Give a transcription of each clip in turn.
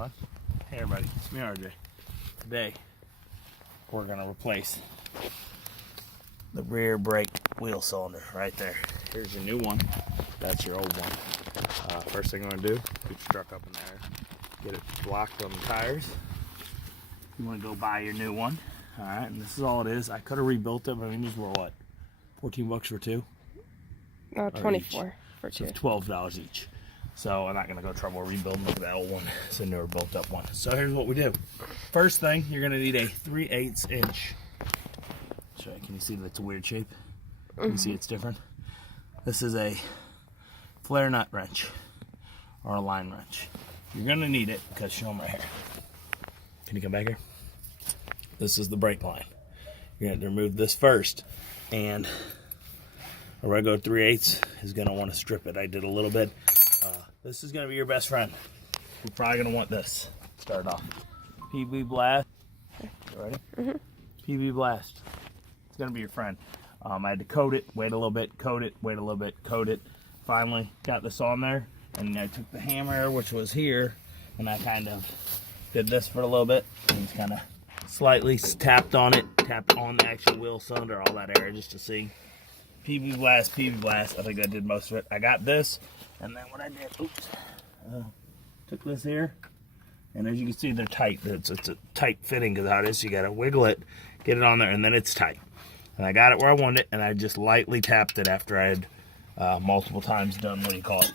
on. Hey everybody, it's me RJ. Today, we're gonna replace the rear brake wheel cylinder right there. Here's your new one. That's your old one. First thing I'm gonna do, put your truck up in there, get it blocked on the tires. You wanna go buy your new one. All right, and this is all it is. I could have rebuilt it, but I mean, these were what, 14 bucks for two? No, 24 for two. So $12 each. So I'm not gonna go trouble rebuilding. Look at that old one. It's a newer built up one. So here's what we do. First thing, you're gonna need a 3/8 inch. So can you see that it's a weird shape? Can you see it's different? This is a flare nut wrench or a line wrench. You're gonna need it because show them right here. Can you come back here? This is the brake line. You're gonna remove this first, and a regular 3/8 is gonna want to strip it. I did a little bit. This is gonna be your best friend. You're probably gonna want this. Start off. PB Blast. You ready? PB Blast. It's gonna be your friend. I had to coat it, wait a little bit, coat it, wait a little bit, coat it. Finally got this on there, and I took the hammer, which was here, and I kind of did this for a little bit, and just kind of slightly tapped on it, tapped on the actual wheel cylinder, all that area, just to see. PB Blast, PB Blast. I think I did most of it. I got this, and then what I did, took this here, and as you can see, they're tight. It's a tight fitting because how it is, you got to wiggle it, get it on there, and then it's tight. And I got it where I wanted it, and I just lightly tapped it after I had multiple times done, what do you call it?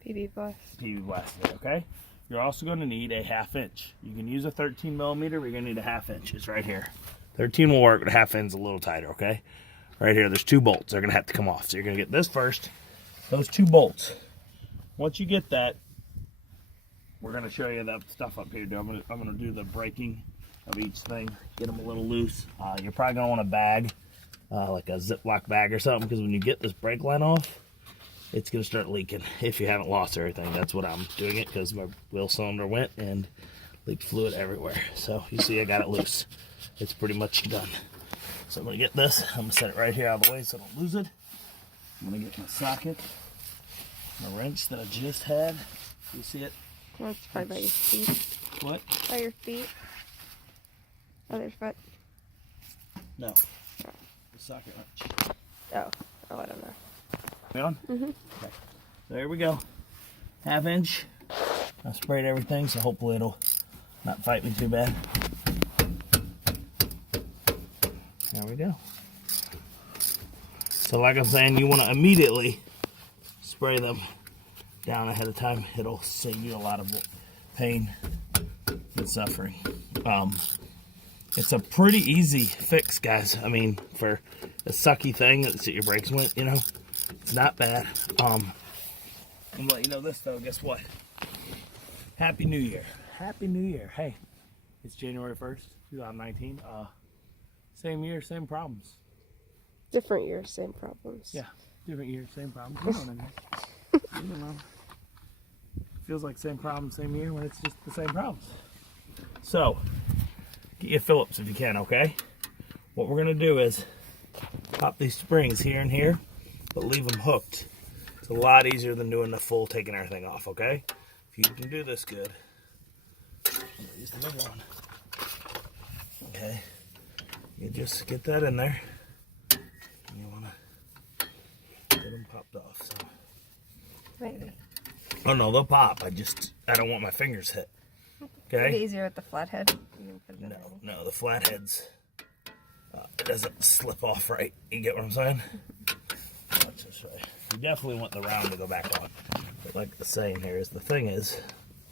PB Blast. PB Blast, okay? You're also going to need a 1/2 inch. You can use a 13 millimeter, but you're going to need a 1/2 inch. It's right here. 13 will work, but a 1/2 inch is a little tighter, okay? Right here, there's 2 bolts. They're going to have to come off. So you're going to get this first, those 2 bolts. Once you get that, we're going to show you that stuff up here. I'm going to do the braking of each thing, get them a little loose. You're probably going to want a bag, like a Ziploc bag or something, because when you get this brake line off, it's going to start leaking if you haven't lost everything. That's what I'm doing it, because my wheel cylinder went and leaked fluid everywhere. So you see I got it loose. It's pretty much done. So I'm going to get this. I'm going to set it right here out of the way so I don't lose it. I'm going to get my socket, my wrench that I just had. You see it? Well, it's probably by your feet. What? By your feet. Other foot. No. The socket wrench. Oh, I don't know. We on? Okay. So there we go. 1/2 inch. I sprayed everything, so hopefully it'll not fight me too bad. There we go. So like I'm saying, you want to immediately spray them down ahead of time. It'll save you a lot of pain and suffering. It's a pretty easy fix, guys. I mean, for a sucky thing that your brakes went, you know, it's not bad. I'm gonna let you know this though. Guess what? Happy New Year! Happy New Year! Hey, it's January 1st, 2019. Same year, same problems. Different year, same problems. Yeah, different year, same problems. You know what I mean? You know, feels like same problem, same year when it's just the same problems. So, get your Phillips if you can, okay? What we're gonna do is pop these springs here and here, but leave them hooked. It's a lot easier than doing the full taking everything off, okay? If you can do this good, I'm gonna use the big one. Okay, you just get that in there. And you wanna get them popped off. So. Maybe. Oh no, they'll pop. I don't want my fingers hit. Okay. It's easier with the flathead. No, the flatheads. It doesn't slip off right. You get what I'm saying? Watch this way. You definitely want the round to go back on. But like the saying here is, the thing is,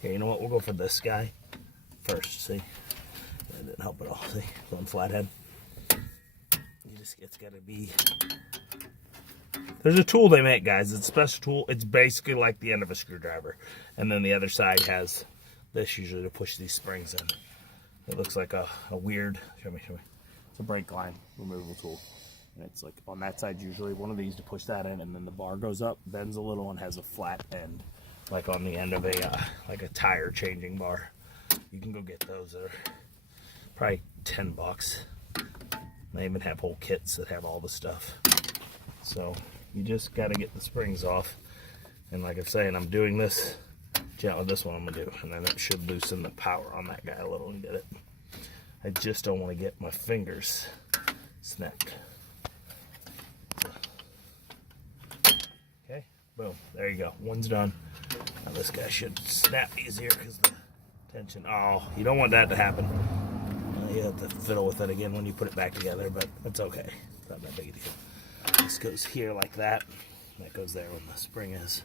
here, you know what? We'll go for this guy first. See, that didn't help at all. See, going flathead. It's got to be. There's a tool they make, guys. It's a special tool. It's basically like the end of a screwdriver, and then the other side has this usually to push these springs in. It looks like a weird. Show me. It's a brake line removable tool. And it's like on that side usually one of these to push that in, and then the bar goes up, bends a little, and has a flat end, like on the end of a like a tire changing bar. You can go get those. They're probably 10 bucks. They even have whole kits that have all the stuff. So you just got to get the springs off. And like I'm saying, I'm doing this out with this one I'm gonna do, and then that should loosen the power on that guy a little and get it. I just don't want to get my fingers snapped. Okay, boom, there you go. One's done. Now this guy should snap easier because the tension. Oh, you don't want that to happen. You have to fiddle with it again when you put it back together, but that's okay. It's not that big a deal. This goes here like that. That goes there when the spring is.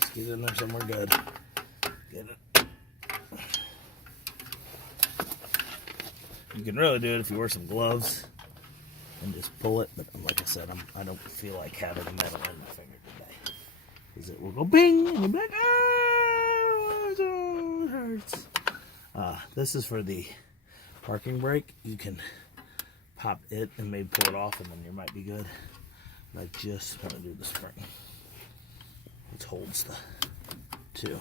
Just get it in there somewhere good. Get it. You can really do it if you wear some gloves and just pull it, but like I said, I don't feel like having a metal in my finger today. Because it will go bing, and you'll be like, oh, it hurts. This is for the parking brake. You can pop it and maybe pull it off, and then you might be good. But I just want to do the spring, which holds the two.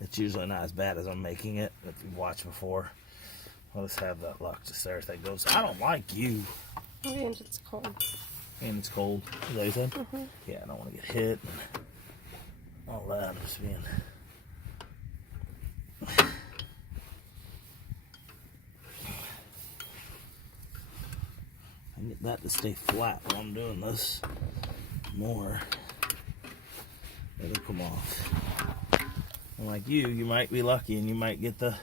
It's usually not as bad as I'm making it. If you've watched before, I'll just have that luck. Just there, that goes. I don't like you. And it's cold. And it's cold. Is that what you said? Mm-hmm. Yeah, I don't want to get hit and all that. I'm just being. I get that to stay flat while I'm doing this more. It'll come off. And like you might be lucky and you might get the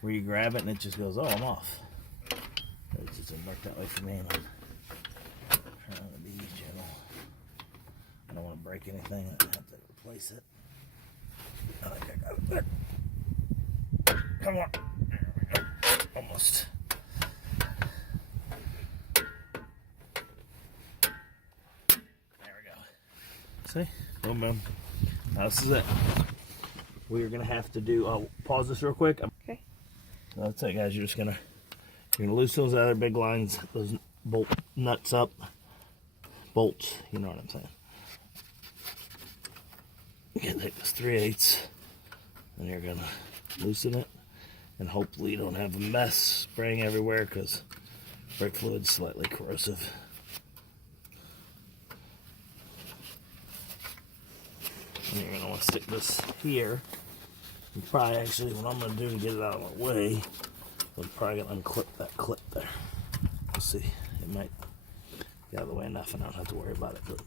where you grab it and it just goes, oh, I'm off. It just didn't work that way for me. And I'm trying to be gentle. I don't want to break anything. I have to replace it. I think I got it there. Come on. There we go. Almost. There we go. See? Boom, boom. Now this is it. We're gonna have to do. I'll pause this real quick. Okay. That's it, guys. You're gonna loosen those other big lines, those bolt nuts up, bolts. You know what I'm saying? You can take this 3/8, and you're gonna loosen it, and hopefully you don't have a mess spraying everywhere because brake fluid's slightly corrosive. And you're gonna want to stick this here. And probably actually what I'm gonna do to get it out of my way, I'm probably gonna unclip that clip there. We'll see. It might get out of the way enough and I don't have to worry about it. But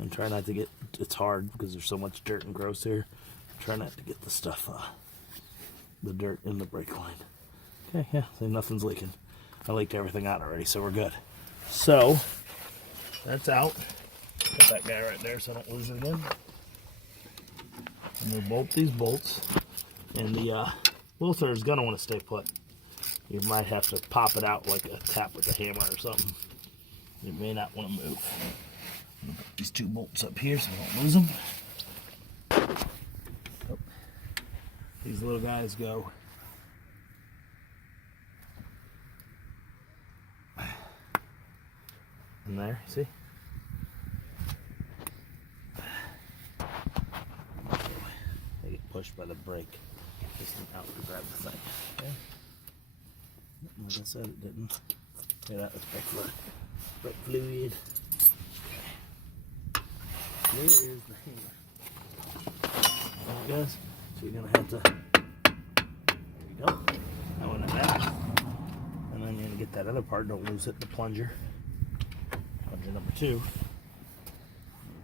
and try not to get, it's hard because there's so much dirt and gross here. Try not to get the stuff, the dirt in the brake line. Okay, yeah, see, nothing's leaking. I leaked everything out already, so we're good. So, that's out. Put that guy right there so I don't lose it again. And we'll bolt these bolts. And the Wiltshire is going to want to stay put. You might have to pop it out like a tap with a hammer or something. You may not want to move. I'm gonna put these two bolts up here so I don't lose them. Oh. These little guys go in there, see? They get pushed by the brake. Just out to grab the thing. Okay? Like I said, it didn't. Yeah, that was brake fluid. Where is the hammer? There it goes. So you're gonna have to. There you go. That one in that. And then you're gonna get that other part. Don't lose it. The plunger. Plunger number 2.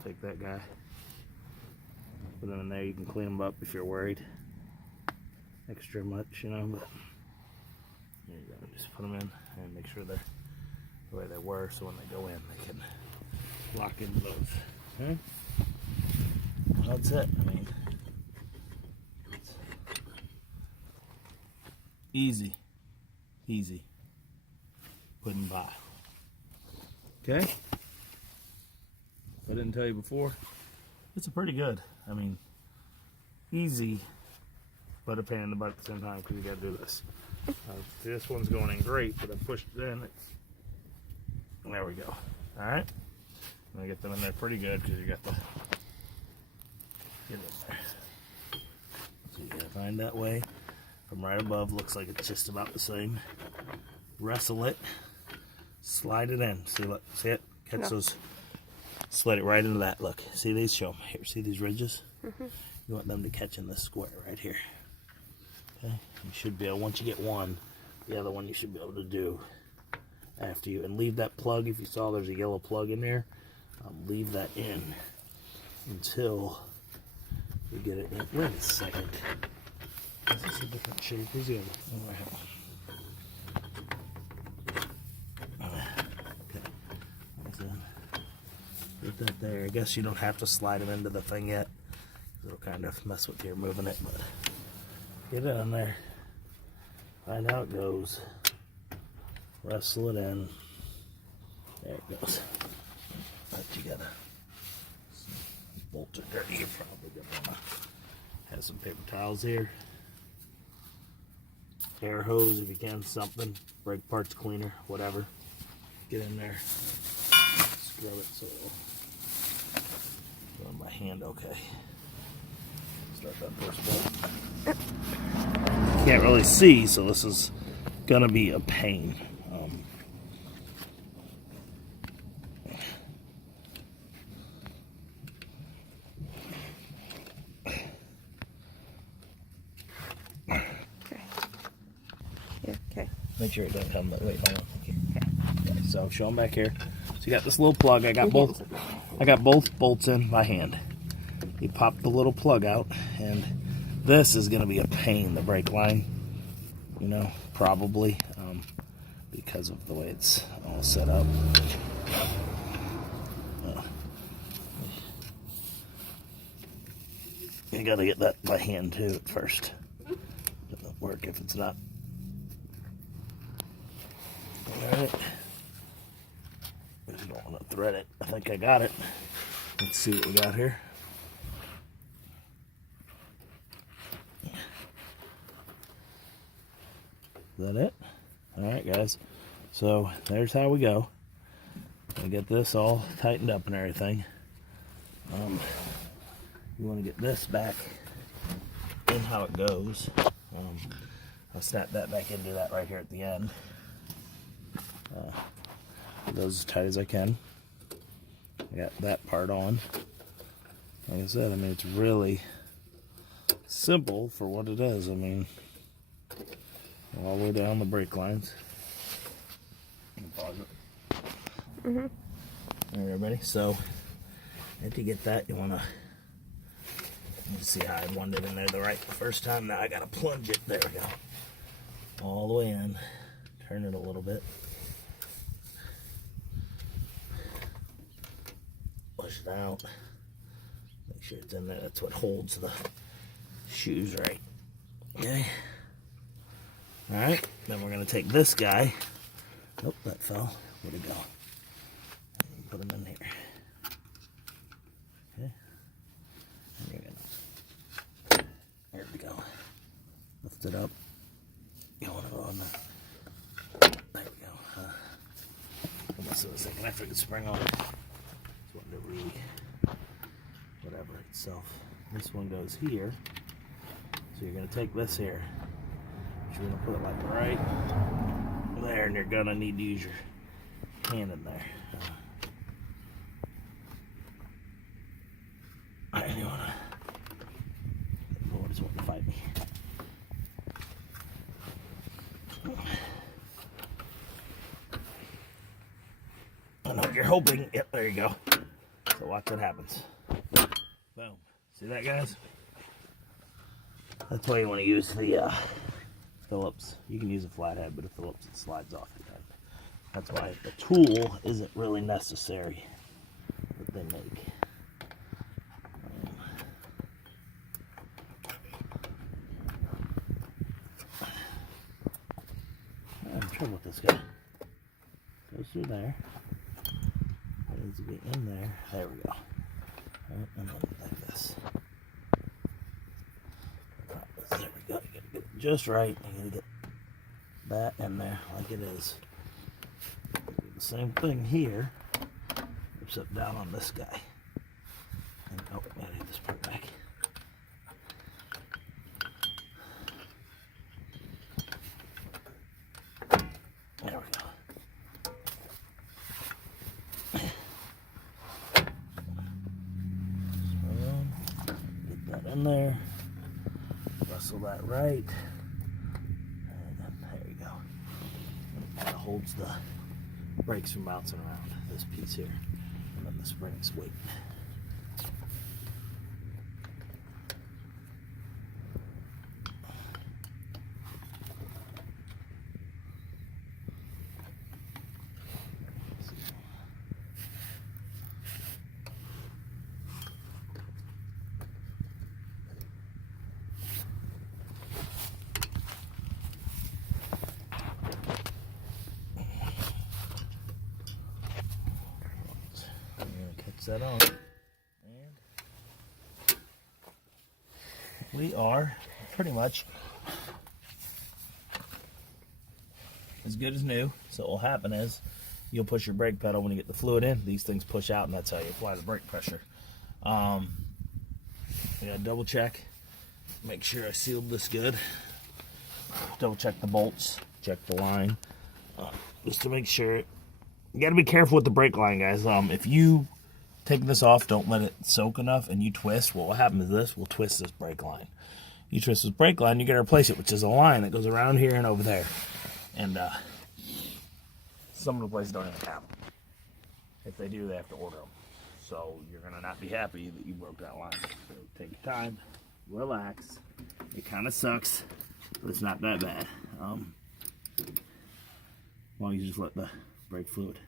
Take that guy. Put him in there. You can clean them up if you're worried. Extra much, you know. But there you go. Just put them in and make sure they're the way they were, so when they go in, they can lock into those. Okay? That's it. I mean, it's easy, putting by. Okay? If I didn't tell you before, it's a pretty good. I mean, easy, but a pain in the butt at the same time because you got to do this. This one's going in great, but I pushed it in. There we go. All right. I get them in there pretty good because you got the get in there. So you gotta find that way from right above. Looks like it's just about the same. Wrestle it, slide it in. See, look, see it? Catch Yeah. those. Slide it right into that. Look, see these? Show them here. See these ridges? You want them to catch in this square right here. Okay, you should be able. Once you get one, the other one you should be able to do after you. And leave that plug. If you saw there's a yellow plug in there, leave that in until you get it in. Wait a second. Is this a different shape? Where's the other? Oh, I have one. Put that there. I guess you don't have to slide them into the thing yet. It'll kind of mess with you moving it, but get it in there. Find how it goes. Wrestle it in. There it goes. But you gotta. Bolts are dirty. You're probably gonna have some paper towels here. Air hose if you can, something. Brake parts cleaner, whatever. Get in there. Scrub it so it'll go in my hand okay. Start that first bolt. Can't really see, so this is gonna be a pain. Okay. Yeah, okay. Make sure it doesn't come that way. Hold on. Okay, so show them back here. So you got this little plug. I got both bolts in by hand. You pop the little plug out, and this is going to be a pain. The brake line, you know, probably because of the way it's all set up. You got to get that by hand too at first. Doesn't work if it's not. Alright. Just don't want to thread it. I think I got it. Let's see what we got here. Is that it? Alright, guys. So, there's how we go. I get this all tightened up and everything. You want to get this back in how it goes. I'll snap that back into that right here at the end. Those as tight as I can. I got that part on. Like I said, I mean, it's really simple for what it is. I mean, all the way down the brake lines. Pause it. All right, everybody. So, after you get that, you want to see how I wanted it in there the first time. Now I got to plunge it. There we go. All the way in. Turn it a little bit. Push it out. Make sure it's in there. That's what holds the shoes right. Okay. Alright. Then we're going to take this guy. Nope, that fell. Where'd it go? Put him in here. Okay. And you're gonna. There we go. Lift it up. You want to go on that. There we go. Almost a second after I could spring on it. Whatever itself. This one goes here. So you're going to take this here. You're going to put it like right there, and you're going to need to use your hand in there. And you want to. Lord is wanting to fight me. I know you're hoping. Yep, there you go. So watch what happens. Boom. See that, guys? That's why you want to use the Phillips. You can use a flathead, but a Phillips, it slides off the end. That's why the tool isn't really necessary that they make. I'm in trouble with this guy. Goes through there. Needs to be in there. There we go. Right, and then like this. There we go. You gotta get it just right. You gotta get that in there like it is. Do the same thing here. Grips up down on this guy. And oh, I need this part back. There we go. So, get that in there. Rustle that right. And there you go. That holds the brakes from bouncing around, this piece here. And then the spring's weight. That on, and we are pretty much as good as new. So what will happen is you'll push your brake pedal when you get the fluid in. These things push out, and that's how you apply the brake pressure. I gotta double check, make sure I sealed this good. Double check the bolts, check the line, just to make sure. You gotta be careful with the brake line, guys. If you take this off, don't let it soak enough, and you twist, what will happen is this will twist this brake line. You twist this brake line, you gotta replace it, which is a line that goes around here and over there. And some of the places don't even have them. If they do, they have to order them. So you're gonna not be happy that you broke that line. So take your time, relax. It kind of sucks, but it's not that bad. As long as you just let the brake fluid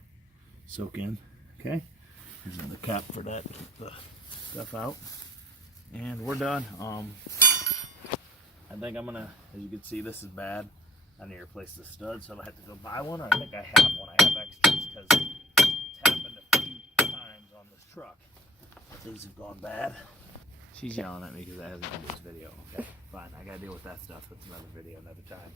soak in, okay? Here's another cap for that, keep the stuff out. And we're done. I think I'm gonna, as you can see, this is bad. I need to replace the stud, so I have to go buy one. I think I have one. I have extras because it's happened a few times on this truck. Things have gone bad. She's yelling at me because I haven't done this video. Okay, fine. I gotta deal with that stuff. That's another video, another time.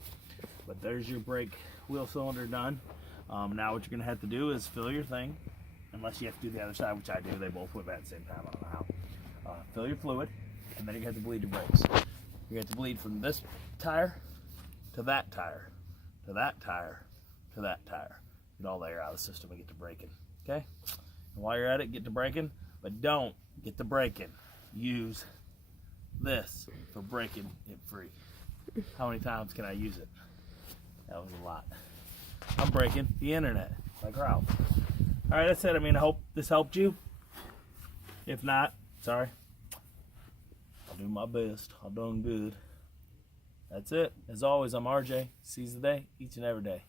But there's your brake wheel cylinder done. Now what you're gonna have to do is fill your thing. Unless you have to do the other side, which I do. They both went bad at the same time. I don't know how. Fill your fluid, and then you have to bleed your brakes. You have to bleed from this tire to that tire, to that tire, to that tire. Get all the air out of the system and get to braking. Okay? And while you're at it, get to braking, but don't get to braking. Use this for braking it free. How many times can I use it? That was a lot. I'm breaking the internet like Ralph. All right, that's it. I mean, I hope this helped you. If not, sorry. I'll do my best. I'm doing good. That's it. As always, I'm RJ. Seize the day, each and every day.